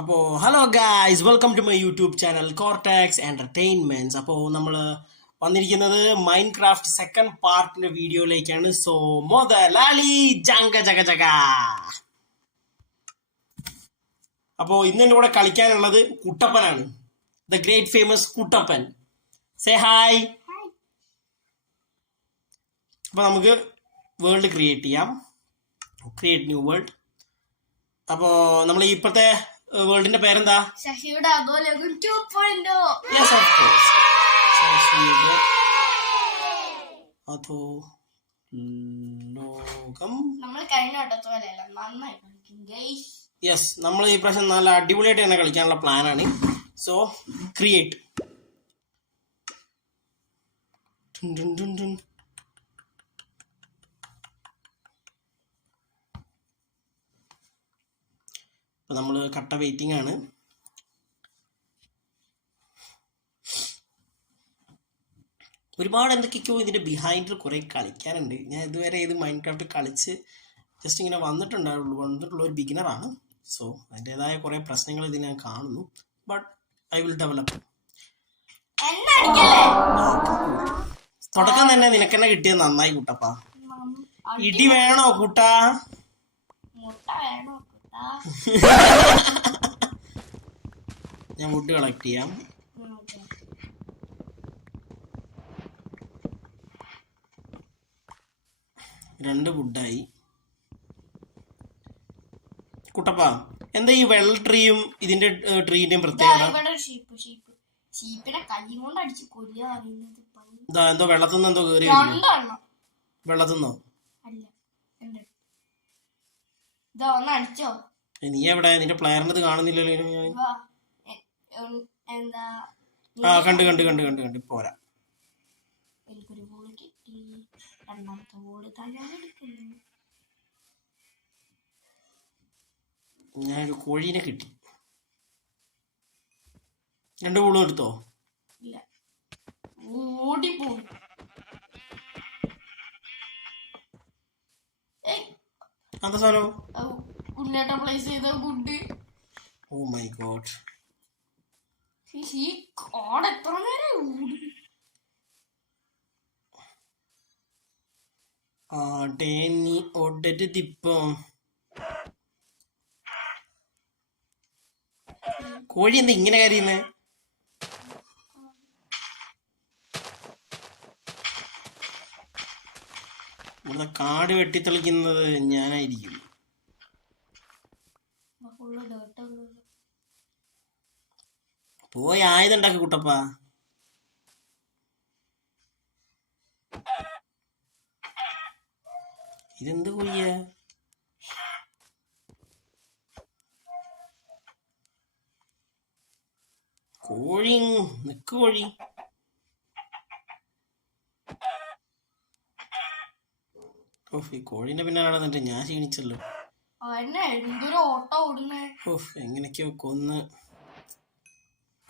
അപ്പോൾ hello guys welcome to my YouTube channel Cortax entertainments അപ്പോൾ നമ്മൾ വന്നിരിക്കുന്നത് മൈൻഡ് ക്രാഫ്റ്റ് സെക്കൻഡ് പാർട്ടിന്റെ വീഡിയോയിലേക്കാണ് സോ മുതലാളി ജങ്ക ജഗ ജഗ അപ്പോൾ ഇന്ന് എന്റെ കൂടെ കളിക്കാനുള്ളത് കുട്ടപ്പനാണ്. The great famous Kuttappan. Say hi അപ്പോൾ നമുക്ക് വേൾഡ് ക്രിയേറ്റ് ചെയ്യാം. ക്രിയേറ്റ് ന്യൂ വേൾഡ് അപ്പോൾ നമ്മൾ ഇപ്പോഴത്തെ വേൾഡിന്റെ പേരെന്താ? ശശിയുടെ അധോലോകം two point. Yes of course ശശിയുടെ അതോ ലോകം? നമ്മൾ കഴിഞ്ഞ വട്ടത്തെ പോലെയല്ല നന്നായി കളിക്കും. ഗൈസ് യെസ് നമ്മൾ ഈ പ്രാവശ്യം നല്ല അടിപൊളിയായിട്ട് തന്നെ കളിക്കാനുള്ള പ്ലാനാണ്. സോ ക്രിയേറ്റ് ഇപ്പൊ നമ്മൾ കട്ട വെയിറ്റിംഗ് ആണ്. ഒരുപാട് എന്തൊക്കെയോ ഇതിന്റെ ബിഹൈൻഡിൽ കുറേ കളിക്കാനുണ്ട്. ഞാൻ ഇതുവരെ ഇത് മൈൻഡ് ക്രാഫ്റ്റ് കളിച്ച് ജസ്റ്റ് ഇങ്ങനെ വന്നിട്ടുണ്ടാവുള്ളൂ. വന്നിട്ടുള്ള ഒരു ബിഗിനറാണ് സോ അതിന്റെതായ കുറേ പ്രശ്നങ്ങൾ ഇതിൽ ഞാൻ കാണുന്നു. ബട്ട് ഐ വിൽ ഡെവലപ്പ് തുടക്കം തന്നെ നിനക്ക് തന്നെ കിട്ടിയത് നന്നായി കൂട്ടപ്പാ. ഇടി വേണോ കൂട്ടാ? മുട്ട വേണോ? കുട്ടാ ഞാൻ വുഡ് കളക്ട് ചെയ്യാം. രണ്ട് വുഡായി കുട്ടപ്പ എന്താ ഈ വെള്ള ട്രീയും ഇതിന്റെ ട്രീന്റെയും പ്രത്യേകത. ഇതാ എന്തോ വെള്ളത്തുനിന്ന് എന്തോ കയറി രണ്ടെണ്ണം. അല്ല ഇതാ ഒന്ന് അടിച്ചോ? നീ എവിടെ? നിന്റെ പ്ലെയറിനത് കാണുന്നില്ലല്ലോ ഞാൻ. ആ കണ്ട് കണ്ട് കണ്ട് കണ്ട് കണ്ട്. പോരാ. എനിക്കൊരു ബോൾ കിട്ടി. രണ്ടാമത്തെ ഞാനൊരു കോഴീനെ കിട്ടി. രണ്ട് പൂളും എടുത്തോ? ഇല്ല. ഓടിപ്പോകും ഏയ്. എന്താ സാധനം? ഉണ്ണേട്ട പ്ലേസ് ചെയ്ത ഗുഡ് ഓ മൈ ഗോഡ് ഈ കോഡ് എത്ര നേരം ആടേ നീ ഒടരുതിപ്പം കോഴി എന്താ ഇങ്ങനെ കരയുന്നേ? ഇവിടെ കാട് വെട്ടിത്തെളിക്കുന്നത് ഞാനായിരിക്കും. പോയി ആയുധം ഉണ്ടാക്കി കുട്ടപ്പാ. ഇതെന്ത് കുയ്യ കോഴി നിക്ക് കോഴി. കോഴിന്റെ പിന്നാലാണെന്നിട്ട് ഞാൻ ക്ഷീണിച്ചല്ലോ. എന്തൊരു ഓട്ടം ഓടുന്നേ? ഓഫ് എങ്ങനെയൊക്കെയോ കൊന്ന്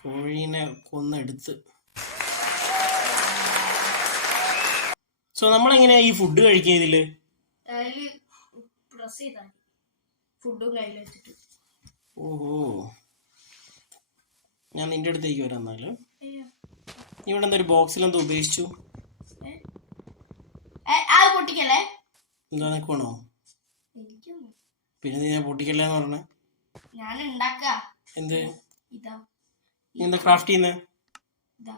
കോഴീനെ കൊന്നെടുത്ത്. സോ നമ്മളെങ്ങനെയാ ഈ ഫുഡ് കഴിക്കുക ഇതിൽ? ഫുഡും കയ്യിൽ വെച്ചിട്ട്. ഓഹോ. ഞാൻ നിന്റെ അടുത്തേക്ക് വരാം എന്നാൽ. ഇവിടെ എന്താ ഒരു ബോക്സിൽ എന്തോ ഉപേക്ഷിച്ചു? എന്താ എനിക്കൊന്നും പിന്നെ നീ ഞാൻ പൊട്ടിക്കല്ലേ എന്ന് പറഞ്ഞ? ഞാൻ ഉണ്ടാക്ക എന്ത്? ഇതാ. നീ എന്താ ക്രാഫ്റ്റ് ചെയ്യുന്നേ? ഇതാ.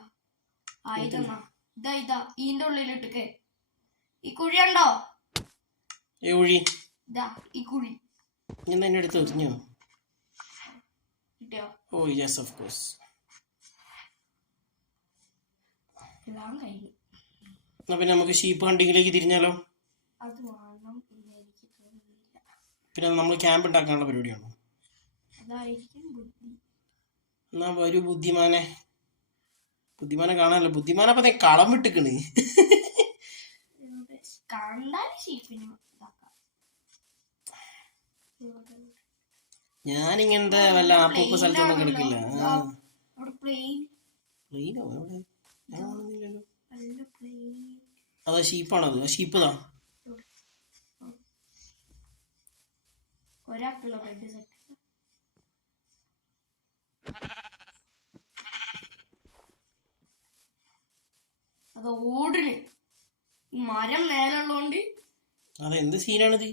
ആ ഇതെന്നാ ഇതാ ഇതാ. ഈന്റെ ഉള്ളിലിട്ടൊക്കെ. ഈ കുഴി ഉണ്ടോ ഈ ഇതാ ഈ കുഴി. അടുത്ത് ഓ യെസ് ഓഫ് കോഴ്സ് എല്ലാം കഴിഞ്ഞു. എന്നാ പിന്നെ നമുക്ക് ഷീപ്പ് ഹണ്ടിങ്ങിലേക്ക് തിരിഞ്ഞാലോ? അത് വേണം. പിന്നെ നമ്മൾ ക്യാമ്പ് ഉണ്ടാക്കാനുള്ള പരിപാടിയാണോ? എന്നാ വരൂ ബുദ്ധിമാനെ. ബുദ്ധിമാനെ കാണാനല്ലോ? ബുദ്ധിമാനെ അപ്പൊ കളം വിട്ടിക്കണ്. ഞാനിങ്ങനത്തെ ഞാൻ ഇങ്ങനത്തെ വല്ല ആപ്പൊക്കെ സ്ഥലത്തൊന്നും കിടക്കില്ല. പ്ലെയിനോ പ്ലെയിൻ അതാ ഷീപ്പാണോ അത് ഷീപ്പ് താ Hello, my music. അത് ഓടിൽ. മരം മേലുള്ളോണ്ട് അതെന്ത് സീനാണിത്?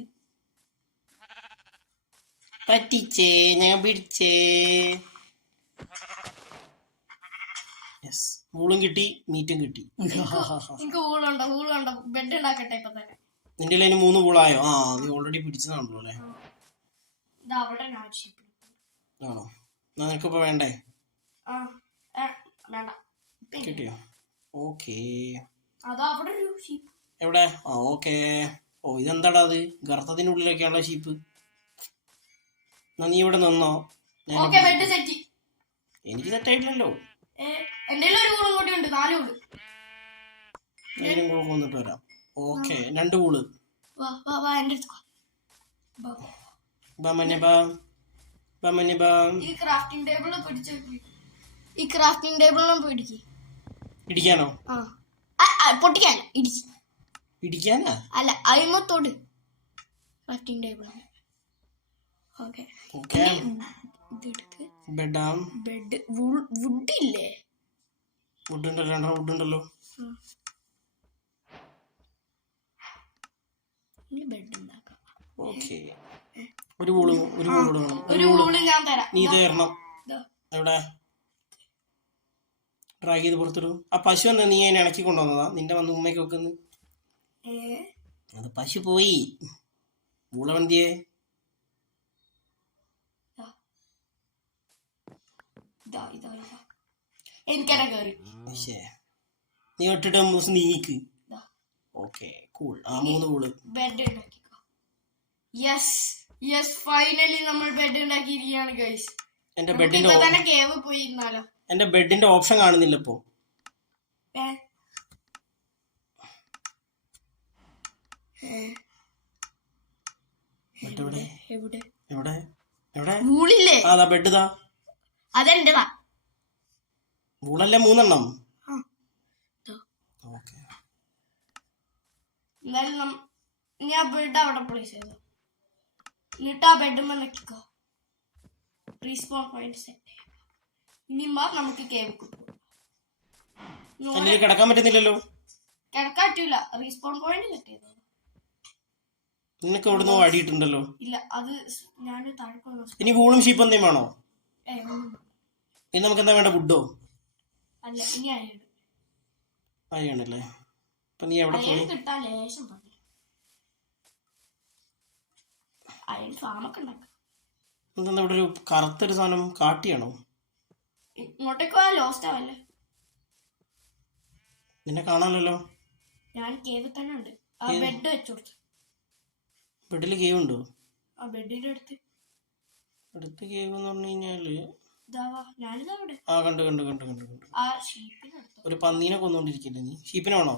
പറ്റിച്ചേ ഞാൻ പിടിച്ചേ. യെസ് ഊളും കിട്ടി മീറ്റും കിട്ടി. എനിക്ക് ഊളുണ്ടോ ഊളുണ്ടോ ബെഡ് ഉണ്ടാക്കട്ടെ ഇപ്പൊ തന്നെ നിന്റെ അതിന് മൂന്ന് പൂളായോ ആ നീ ഓൾറെഡി പിടിച്ചതാണല്ലോ അല്ലേ? ഇത് അവിടെ ഷീപ്പ് ആണോ? നിനക്കിപ്പോ വേണ്ടേ? വേണ്ട. കിട്ടിയോ? ഓക്കേ. അതാ അവിടെ ഒരു ഷീപ്പ് എവിടെ? ആ ഓക്കേ. ഓ ഇതെന്താടാ അത്? ഗർത്തത്തിനുള്ളിലൊക്കെയാണല്ലോ ഷീപ്പ് നീ ഇവിടെ നിന്നോ? എനിക്ക് സെറ്റായിട്ടില്ലല്ലോ ഞാനും കൂടെ കൊന്നിട്ട് വരാം. ഓക്കെ രണ്ട് കൂൾ. വാ വാ വാ എന്റെ അടുത്ത് വാ. ഈ ക്രാഫ്റ്റിംഗ് ടേബിൾ പിടിച്ച്. ഈ ക്രാഫ്റ്റിംഗ് ടേബിളിലും പിടിക്ക്. ഇടിക്കാനോ? പൊട്ടിക്കാൻ. ഇടിച്ച്. ഇടിക്കാനാ? അല്ല അയിമത്തോട്. ക്രാഫ്റ്റിംഗ് ടേബിൾ ഓക്കെ ബെഡാം വുഡ് ഇല്ലേ? വുഡ് ഉണ്ടല്ലോ വുഡ് ഉണ്ടല്ലോ. ബെഡ് ഉണ്ടാക്കാം. ഓക്കെ ഒരു ഒരു വേണം ഒരു ഊൾ ഞാൻ തരാം. നീ തരണം. എവിടെ? ഡ്രാഗ് ചെയ്ത് പുറത്തിടും. ആ പശു എന്താ നീ അതിനെ ഇണക്കി കൊണ്ടുവന്നതാ? നിന്റെ വന്ന് ഉമ്മയ്ക്ക് വെക്കുന്നു? അത് പശു പോയി. ഊളവന്തിയെ. നീ ഒട്ടിട്ട് മൂസ് ദിവസം നീക്ക്. ഓക്കെ കൂൾ ആ മൂന്ന് cool. Bed yes yes finally നമ്മൾ ബെഡ് ഉണ്ടാക്കിയിരിക്കുകയാണ് ഗൈസ് എന്റെ ബെഡിന്റെ തന്നെ കേവ് പോയി ഇരുന്നാലോ? എന്റെ ബെഡിന്റെ ഓപ്ഷൻ കാണുന്നില്ല ഇപ്പോ. വൂളല്ലേ മൂന്നെണ്ണം? ഇനി ആ ബെഡ് അവിടെ പ്ലേസ് ചെയ്തു എന്നിട്ട് ആ ബെഡ് നിൽക്കുക റീസ്പോൺ പോയിന്റ് സെറ്റ് ഇനിയുമ്പോ നമുക്ക് കേവ് എന്റെ കിടക്കാൻ പറ്റുന്നില്ലല്ലോ. കിടക്കാൻ പറ്റൂല. റീസ്പോൺ പോയിന്റ് സെറ്റ് ചെയ്തോ? നിനക്ക് എവിടുന്നോ അടിയിട്ടുണ്ടല്ലോ ഇല്ല അത് ഞാൻ താഴെ ഇനി വൂളും ഷീപ്പ് എന്തെങ്കിലും വേണോ? ഇനി നമുക്ക് എന്താ വേണ്ട വുഡോ അല്ല ഇനി അയ്യാണ് അയ്യാണല്ലേ അപ്പൊ നീ എവിടെ പോയി? കിട്ടാൻ ലേശം പണി അയ്യൻ ഫാമൊക്കെ ഉണ്ടാക്കാം. എന്താ ഇവിടെ ഒരു കറുത്തൊരു സാധനം കാട്ടിയാണോ? ഇങ്ങോട്ടേക്ക് പോയാൽ ലോസ്റ്റ് ആവല്ലേ. നിന്നെ കാണാനല്ലോ ഞാൻ കേവ് തന്നെ ഉണ്ട്. ആ ബെഡ് വെച്ചു കൊടുത്തു. ബെഡിൽ കേവ് ഉണ്ടോ? ആ ബെഡിന്റെ അടുത്ത്. അടുത്ത് കേവ് എന്ന് പറഞ്ഞു കഴിഞ്ഞാൽ ആ കണ്ടു കണ്ടു കണ്ടു കണ്ടു കണ്ടു. ഒരു പന്നീനെ കൊന്നുകൊണ്ടിരിക്കില്ലേ നീ. ഷീപ്പിനാണോ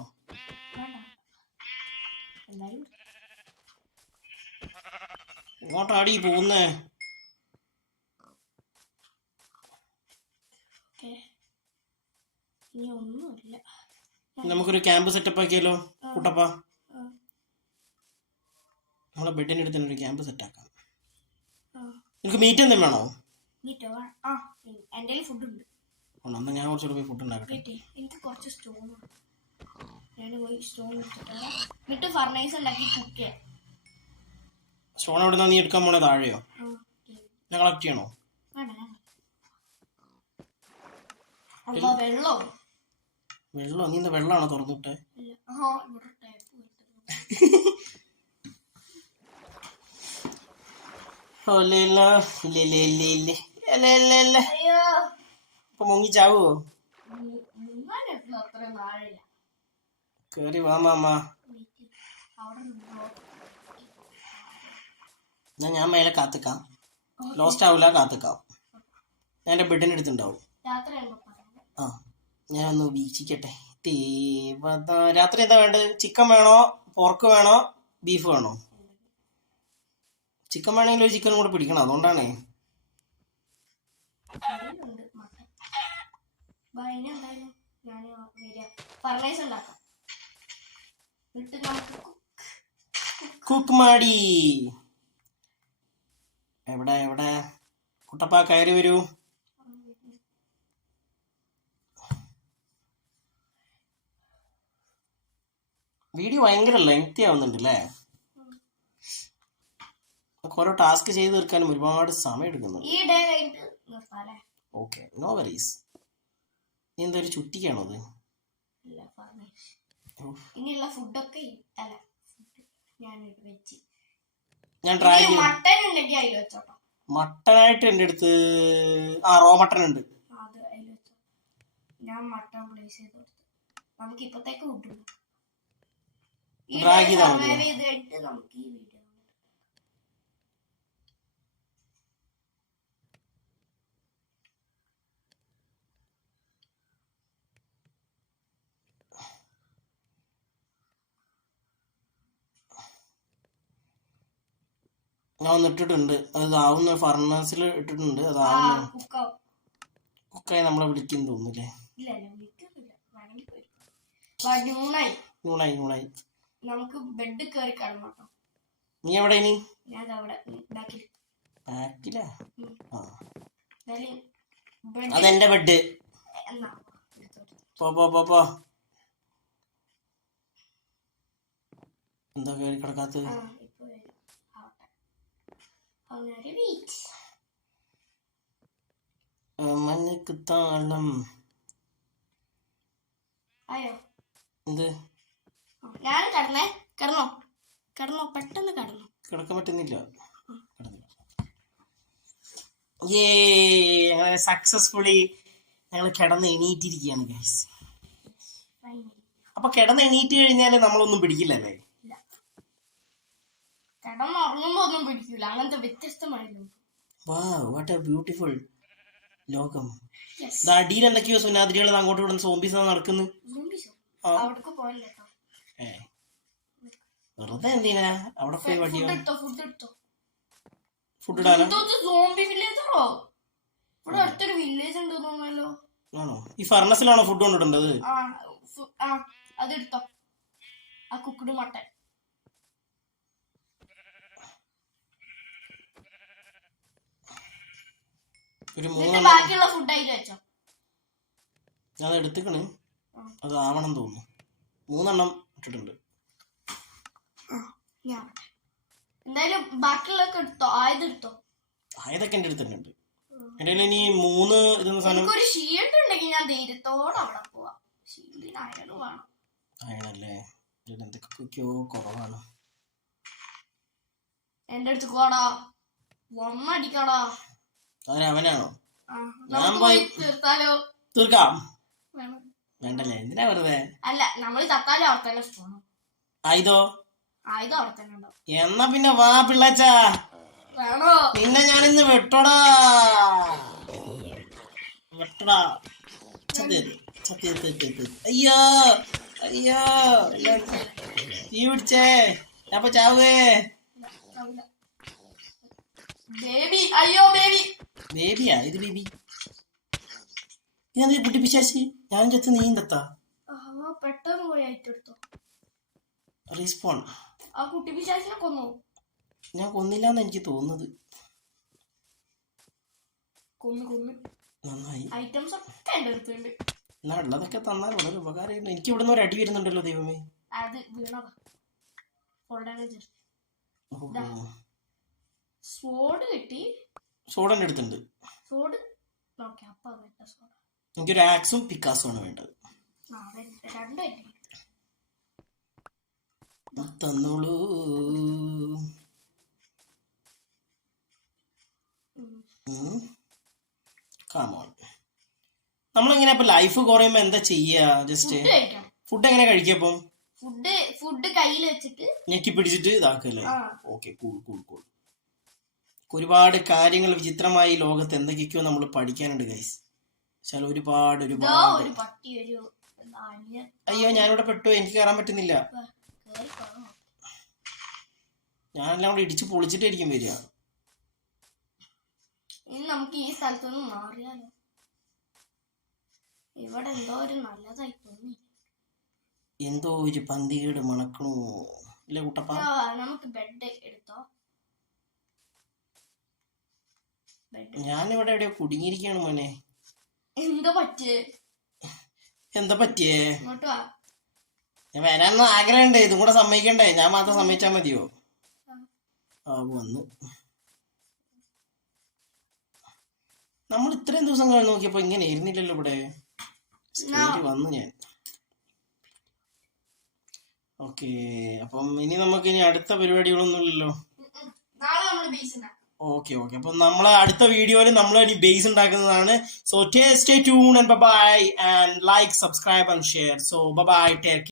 എന്തായാലും ഇങ്ങോട്ടാടി പോകുന്നേ? ഇനി ഒന്നുമില്ല. നമുക്കൊരു ക്യാമ്പ് സെറ്റപ്പ് ആക്കിയാലോ കുട്ടപ്പ. നമ്മളെ ബെഡിന്റെ അടുത്ത് തന്നെ ഒരു ക്യാമ്പ് സെറ്റ് ആക്കാം. നിനക്ക് മീറ്റ് എന്തെങ്കിലും വേണോ? എന്റെ ഫുഡ് ഉണ്ട്. എന്നാ ഞാൻ കുറച്ചുകൂടെ പോയി ഫുഡ് ഉണ്ടാക്കട്ടെ. എനിക്ക് കുറച്ച് സ്റ്റോൺ ഞാൻ പോയി സ്റ്റോൺ എടുത്തിട്ട്. എന്നിട്ട് ഫർണൈസ് ഉണ്ടാക്കി കുക്ക് ചെയ്യാം. സ്റ്റോൺ എവിടെ നിന്നാ നീ എടുക്കാൻ പോണേ താഴെയോ. ഞാൻ കളക്ട് ചെയ്യണോ? വെള്ളോ? നീ എന്താ വെള്ളമാണോ തുറന്നിട്ടെ? മുങ്ങി ചാവോ? കേറി വാ മാമ. അവിടെ എന്നാ ഞാൻ മേലെ കാത്തിക്കാം. ലോസ്റ്റ് ആവില്ല കാത്തിക്കാം. ഞാൻ എന്റെ ബെഡിന്റെ അടുത്തുണ്ടാവും. ആ ഞാനൊന്ന് വീക്ഷിക്കട്ടെ. ദേവത രാത്രി എന്താ വേണ്ടത്? ചിക്കൻ വേണോ? പോർക്ക് വേണോ? ബീഫ് വേണോ? ചിക്കൻ വേണമെങ്കിൽ ഒരു ചിക്കനും കൂടെ പിടിക്കണം അതുകൊണ്ടാണേ. കുക്ക് മട്ടൻ ബൈന എന്തായാലും ഞാൻ വരിക ഫർണൈസ് ഉണ്ടാക്കാം എന്നിട്ട് നമുക്ക് കുക്ക് മാടി എവിടെ എവിടെ? കുട്ടപ്പ കയറി വരൂ. വീഡിയോ ഭയങ്കര ലെങ്തി ആവുന്നുണ്ട് അല്ലേ ഓരോ ടാസ്ക് ചെയ്ത് തീർക്കാനും ഒരുപാട് സമയം എടുക്കുന്നുണ്ട്. ഓക്കെ നോ വറീസ് നീ എന്താ ഒരു ചുറ്റിക്കാണോ അത്. ഇനിയുള്ള ഫുഡൊക്കെ ഞാൻ വെച്ച് ഞാൻ ട്രൈ മട്ടൻ ഉണ്ടെങ്കിൽ അതിൽ വെച്ചോട്ടോ. മട്ടനായിട്ട് എന്റെ അടുത്ത് ആ റോ മട്ടൻ ഉണ്ട്. അത് അതിൽ വെച്ചോ. ഞാൻ മട്ടൺ പ്ലേസ് ചെയ്ത് കൊടുത്തു. നമുക്ക് ഇപ്പത്തേക്ക് ഫുഡ് ഈ? സർവൈവ് ചെയ്ത് നമുക്ക് ഈ വീഡിയോ ഞാൻ ഒന്ന് ഇട്ടിട്ടുണ്ട് അത് ആവുന്ന ഫർണസിൽ ഇട്ടിട്ടുണ്ട്. അത് ആവുന്ന കുക്കായി നമ്മളെ വിളിക്കുന്നു തോന്നുന്നില്ലേ? നൂണായി. നൂണായി നമുക്ക് ബെഡ് കയറി നീ എവിടെ ഇനി? ഞാൻ അവിടെ ബാക്കിൽ. ബാക്കിലാ? ആ. അതെന്റെ ബെഡ് പോ പോ പോ പോ. എന്താ കയറി കിടക്കാത്തത് ആ ഇപ്പൊ വരും ആവട്ടെ അങ്ങനെ വെയിറ്റ് മഞ്ഞക്ക് താളം അയ്യോ എന്ത് ഞാൻ കടന്നേ കടന്നോ കടന്നോ പെട്ടെന്ന് കടന്നു കിടക്കാൻ പറ്റുന്നില്ല. ഏ അങ്ങനെ സക്സസ്ഫുള്ളി ഞങ്ങൾ കിടന്ന് എണീറ്റിരിക്കുകയാണ് ഗൈസ് അപ്പൊ കിടന്ന് എണീറ്റ് കഴിഞ്ഞാൽ നമ്മളൊന്നും പിടിക്കില്ലല്ലേ? ഇല്ല കിടന്നുറങ്ങുമ്പോ ഒന്നും പിടിക്കൂല. അങ്ങനത്തെ വ്യത്യസ്തമായ വാ വാട്ട് എ ബ്യൂട്ടിഫുൾ ലോകം. അടിയിൽ എന്തൊക്കെയോ സുനാദ്രികൾ അങ്ങോട്ട് ഇവിടെ സോംബീസ് നടക്കുന്നു വെറുതെ എന്തിനാ? അവിടെ പോയി ഫുഡ് വടിയോ. ഫുഡ് ഇടാനോ? ഇവിടെ അടുത്തൊരു വില്ലേജ് ഉണ്ട് ആണോ? ഈ ഫർണസിലാണോ ഫുഡ് കൊണ്ടിട്ടുണ്ടത് അതെടുത്തോ. ആ കുക്കിഡ് മട്ടൻ. ഒരു മൂന്നെണ്ണം ബാക്കിയുള്ള ഫുഡ് അതിൽ വെച്ചോ. ഞാൻ അത് അത് ആവണം തോന്നുന്നു. മൂന്നെണ്ണം ഇട്ടിട്ടുണ്ട്. എന്തായാലും ബാക്കിയുള്ളതൊക്കെ എടുത്തോ? ആയത് എടുത്തോ? ആയതൊക്കെ എന്റെ അടുത്തുണ്ട് എന്റെ കയ്യിൽ ഇനി മൂന്ന് ഇതെന്ന സാധനം ഒരു ഷീൽഡ് ഉണ്ടെങ്കിൽ ഞാൻ ധൈര്യത്തോടെ അവിടെ പോവാം. ഷീൽഡിന് അയൺ വേണം. ആയണല്ലേ ഇതിൽ എന്തൊക്കെയൊക്കെയോ കുറവാണ്. എന്റെ അടുത്ത് പോടാ. ഒന്നടിക്കടാ അതിന് അവനാണോ? ഞാൻ പോയി- തീർത്താലോ? തീർക്കാം. വേണം. വേണ്ടല്ലേ? എന്തിനാ വെറുതെ? അല്ല നമ്മൾ ചത്താലും അവർത്തന്നെ ഇഷ്ടമാണ്. ആയുധോ? ആയുധം അവിടെ തന്നെ ഉണ്ടാവും എന്നാ പിന്നെ വാ പിള്ളച്ചാ. വേണോ? നിന്നെ ഞാനിന്ന് വെട്ടോടാ. വെട്ടടാ. ചത്തി അയ്യോ അയ്യോ തീ പിടിച്ചേ. അപ്പൊ ചാവേ ബേബി അയ്യോ ബേബി ബേബിയാ ഇത് ബേബി ഇതെന്താ കുട്ടി പിശാശി? ഞാൻ ചത്ത് നീന്തത്താ ആ പെട്ടെന്ന് പോയി ഏറ്റെടുത്തോ റീസ്പോൺ ആ കുട്ടി പിശാശിനെ കൊന്നു. ഞാൻ കൊന്നില്ലാന്ന് എനിക്ക് തോന്നുന്നത്. കൊന്നു കൊന്നു. നന്നായി. ഐറ്റംസ് ഒക്കെ എന്റെ അടുത്തുണ്ട് എന്നാ ഉള്ളതൊക്കെ തന്നാൽ വളരെ ഉപകാരമായിരുന്നു. എനിക്ക് ഇവിടുന്ന് ഒരു അടി വരുന്നുണ്ടല്ലോ ദൈവമേ. അത് വീണതാ. ഡാമേജ് സോഡ് കിട്ടി. സോഡന്റെ അടുത്തുണ്ട്. സോഡ്? ഓക്കെ അപ്പൊ വേണ്ട സോഡ്. എനിക്കൊരു ആക്സും പിക്കാസും ആണ് വേണ്ടത്. ആ രണ്ട് രണ്ടും എന്റെ തന്നോളൂ. കാമോൺ നമ്മളിങ്ങനെ ഇപ്പൊ ലൈഫ് കുറയുമ്പോ എന്താ ചെയ്യാ? ജസ്റ്റ് ഫുഡ് കഴിക്കണം? ഫുഡ് എങ്ങനെ കഴിക്കപ്പം ഫുഡ് ഫുഡ് കയ്യിൽ വെച്ചിട്ട് ഞെക്കി പിടിച്ചിട്ട് ഇതാക്കല്ലേ? ആ. ഓക്കെ കൂൾ കൂൾ കൂൾ ഒരുപാട് കാര്യങ്ങൾ വിചിത്രമായി ലോകത്ത് എന്തൊക്കെയോ നമ്മൾ പഠിക്കാനുണ്ട് ഗൈസ് ചില ഒരുപാട് ഒരുപാട്. അയ്യോ ഞാനിവിടെ പെട്ടു. എനിക്ക് കയറാൻ പറ്റുന്നില്ല. ഞാനെല്ലാം കൂടെ ഇടിച്ച് പൊളിച്ചിട്ടായിരിക്കും വരിക. ഇനി നമുക്ക് ഈ സ്ഥലത്തൊന്നും നിന്ന് മാറിയാലോ? ഇവിടെ എന്തോ ഒരു നല്ലതായി തോന്നി. എന്തോ ഒരു പന്തികേട് മണക്കണോ? ഇല്ല കുട്ടപ്പ. നമുക്ക് ബെഡ് എടുത്തോ ബെഡ് ഞാനിവിടെ എവിടെയോ കുടുങ്ങിയിരിക്കാണ് മോനെ. എന്താ പറ്റിയേ? എന്താ പറ്റിയേ? ഞാൻ വരാനൊന്നും ആഗ്രഹമുണ്ട്. ഇതും കൂടെ സമ്മതിക്കണ്ടേ? ഞാൻ മാത്രം സമ്മതിച്ചാ മതിയോ? ആ. വന്നു. നമ്മൾ ഇത്രയും ദിവസം കഴിഞ്ഞ് നോക്കിയപ്പോ ഇങ്ങനെ ഇരുന്നില്ലല്ലോ ഇവിടെ. വന്നു ഞാൻ. ഓക്കേ അപ്പം ഇനി നമുക്ക് ഇനി അടുത്ത പരിപാടികളൊന്നുമില്ലല്ലോ നാളെ നമ്മൾ ഉണ്ടാക്കും ഓക്കെ ഓക്കെ അപ്പൊ നമ്മൾ അടുത്ത വീഡിയോയിൽ നമ്മൾ ഇനി ബേസ് ഉണ്ടാക്കുന്നതാണ്. So stay tune and bye and like subscribe and share so bye take